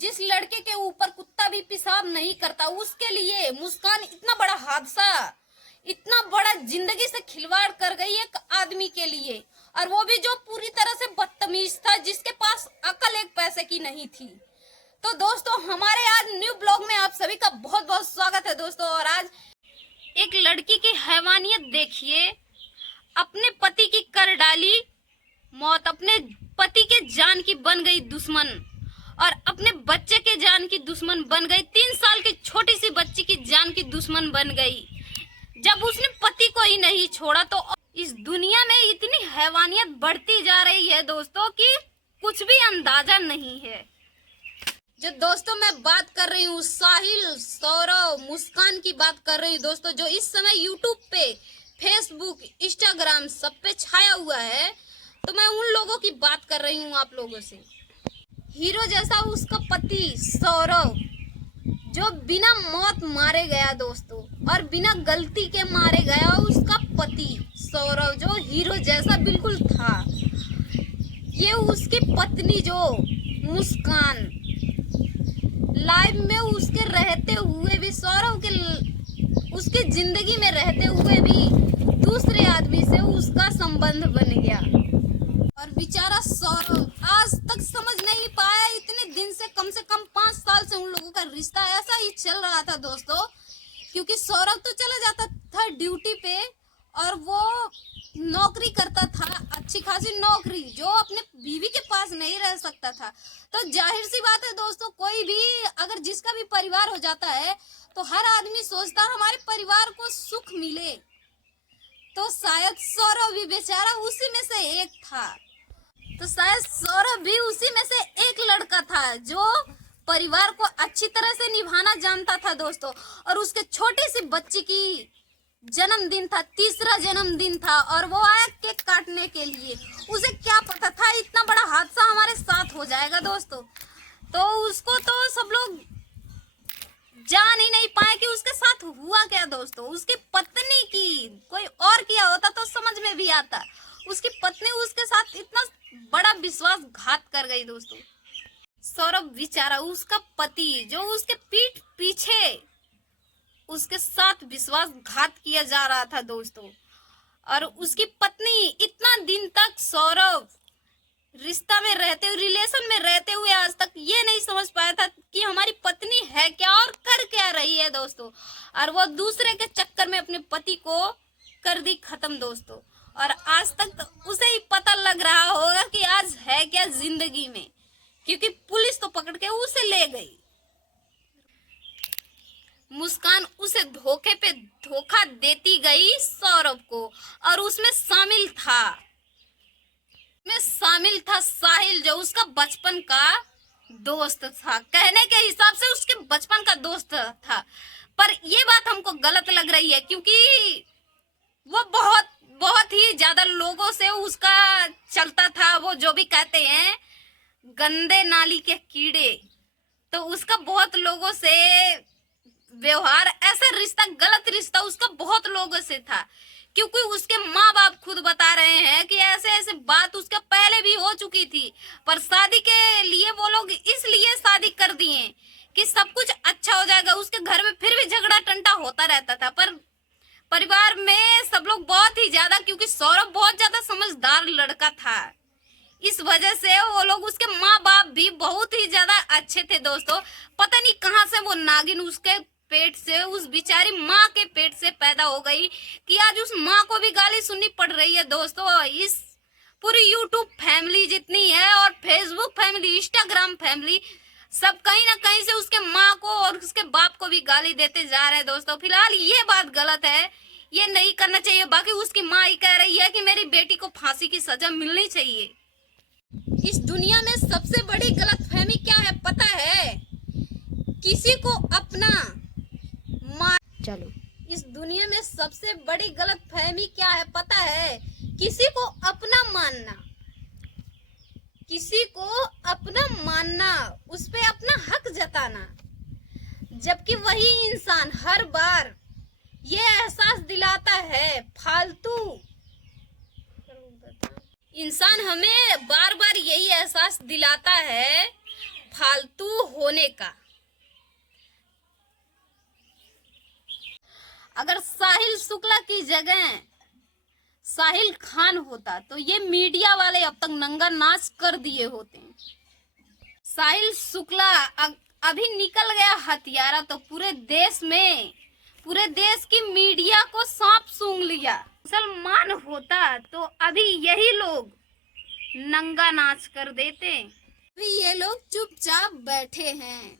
जिस लड़के के ऊपर कुत्ता भी पेशाब नहीं करता, उसके लिए मुस्कान इतना बड़ा हादसा, इतना बड़ा जिंदगी से खिलवाड़ कर गई एक आदमी के लिए, और वो भी जो पूरी तरह से बदतमीज था, जिसके पास अकल एक पैसे की नहीं थी। तो दोस्तों, हमारे आज न्यू ब्लॉग में आप सभी का बहुत बहुत स्वागत है दोस्तों। और आज एक लड़की की हैवानियत देखिए, अपने पति की कर डाली मौत, अपने पति के जान की बन गई दुश्मन, और अपने बच्चे के जान की दुश्मन बन गई। 3 साल की छोटी सी बच्ची की जान की दुश्मन बन गई, जब उसने पति को ही नहीं छोड़ा। तो इस दुनिया में इतनी हैवानियत बढ़ती जा रही है दोस्तों कि कुछ भी अंदाजा नहीं है। जो दोस्तों मैं बात कर रही हूँ साहिल, सौरव, मुस्कान की बात कर रही हूँ दोस्तों, जो इस समय यूट्यूब पे, फेसबुक, इंस्टाग्राम सब पे छाया हुआ है। तो मैं उन लोगों की बात कर रही हूँ आप लोगों से। हीरो जैसा उसका पति सौरव, जो बिना मौत मारे गया दोस्तों, और बिना गलती के मारे गया उसका पति सौरव, जो हीरो जैसा बिल्कुल था। ये उसकी पत्नी जो मुस्कान, लाइफ में उसके रहते हुए भी, सौरव के उसके जिंदगी में रहते हुए भी दूसरे आदमी से उसका संबंध बन गया। और बेचारा सौरव आज तक समझ नहीं पाया, इतने दिन से कम 5 साल से उन लोगों का रिश्ता ऐसा ही चल रहा था दोस्तों। क्योंकि सौरव तो चला जाता था ड्यूटी पे, और वो नौकरी करता था, अच्छी खासी नौकरी, जो अपने बीवी के पास नहीं रह सकता था। तो जाहिर सी बात है दोस्तों, कोई भी अगर जिसका भी परिवार हो जाता है तो हर आदमी सोचता है हमारे परिवार को सुख मिले। तो शायद सौरव भी बेचारा उसी में से एक था। तो शायद सौरभ भी उसी में से एक लड़का था जो परिवार को अच्छी तरह से निभाना जानता था दोस्तों। और उसके छोटी सी बच्ची की जन्मदिन था, 3रा जन्मदिन था, और वो आया केक काटने के लिए। उसे क्या पता था इतना बड़ा हादसा हमारे साथ हो जाएगा दोस्तों। तो उसको तो सब लोग जान ही नहीं पाए कि उसके साथ हुआ क्या दोस्तों। उसकी पत्नी की कोई और किया होता तो समझ में भी आता। उसकी पत्नी उसके साथ इतना बड़ा विश्वासघात कर गई दोस्तों। सौरभ बेचारा, उसका पति जो उसके पीठ पीछे उसके साथ विश्वासघात किया जा रहा था दोस्तों। और उसकी पत्नी इतना दिन तक सौरभ रिश्ता में रहते हुए, रिलेशन में रहते हुए आज तक ये नहीं समझ पाया था कि हमारी पत्नी है क्या और कर क्या रही है दोस्तों। और वो दूसरे के चक्कर में अपने पति को कर दी खत्म दोस्तों। और आज तक तो उसे ही पता लग रहा होगा कि आज है क्या जिंदगी में, क्योंकि पुलिस तो पकड़ के उसे ले गई। मुस्कान उसे धोखे पे धोखा देती गई सौरभ को, और उसमें शामिल था साहिल, जो उसका बचपन का दोस्त था। कहने के हिसाब से उसके बचपन का दोस्त था, पर ये बात हमको गलत लग रही है, क्योंकि वो बहुत ही ज्यादा लोगों से उसका चलता था। वो जो भी कहते हैं गंदे नाली के कीड़े, तो उसका बहुत लोगों से व्यवहार, ऐसा रिश्ता, गलत रिश्ता उसका बहुत लोगों से था। क्योंकि उसके माँ बाप खुद बता रहे हैं कि ऐसे ऐसे बात उसके पहले भी हो चुकी थी, पर शादी के लिए वो लोग इसलिए शादी कर दिए कि सब कुछ अच्छा हो जाएगा। उसके घर में फिर भी झगड़ा टंटा होता रहता था, पर परिवार में सब लोग बहुत ही ज्यादा, क्योंकि सौरभ बहुत ज्यादा समझदार लड़का था, इस वजह से वो लोग, उसके माँ बाप भी बहुत ही ज्यादा अच्छे थे दोस्तों। पता नहीं कहां से वो नागिन उसके पेट से, उस बेचारी माँ के पेट से पैदा हो गई कि आज उस माँ को भी गाली सुननी पड़ रही है दोस्तों। इस पूरी यूट्यूब फैमिली जितनी है, और फेसबुक फैमिली, इंस्टाग्राम फैमिली, सब कहीं ना कहीं से उसके माँ को और उसके बाप को भी गाली देते जा रहे हैं दोस्तों। फिलहाल ये बात गलत है, ये नहीं करना चाहिए। बाकी उसकी माँ ही कह रही है कि मेरी बेटी को फांसी की सजा मिलनी चाहिए। इस दुनिया में सबसे बड़ी गलतफहमी क्या है पता है? किसी को अपना चलो, इस दुनिया में सबसे बड़ी गलतफहमी क्या है पता है? किसी को अपना मानना, किसी को अपना मानना, उस पे अपना हक जताना, जबकि वही इंसान हर बार ये एहसास दिलाता है, फालतू इंसान हमें बार बार यही एहसास दिलाता है फालतू होने का। अगर साहिल शुक्ला की जगह साहिल खान होता तो ये मीडिया वाले अब तक नंगा नाच कर दिए होते। साहिल शुक्ला अभी निकल गया हथियारा तो पूरे देश की मीडिया को सांप सूंघ लिया। मुसलमान होता तो अभी यही लोग नंगा नाच कर देते। अभी ये लोग चुपचाप बैठे हैं।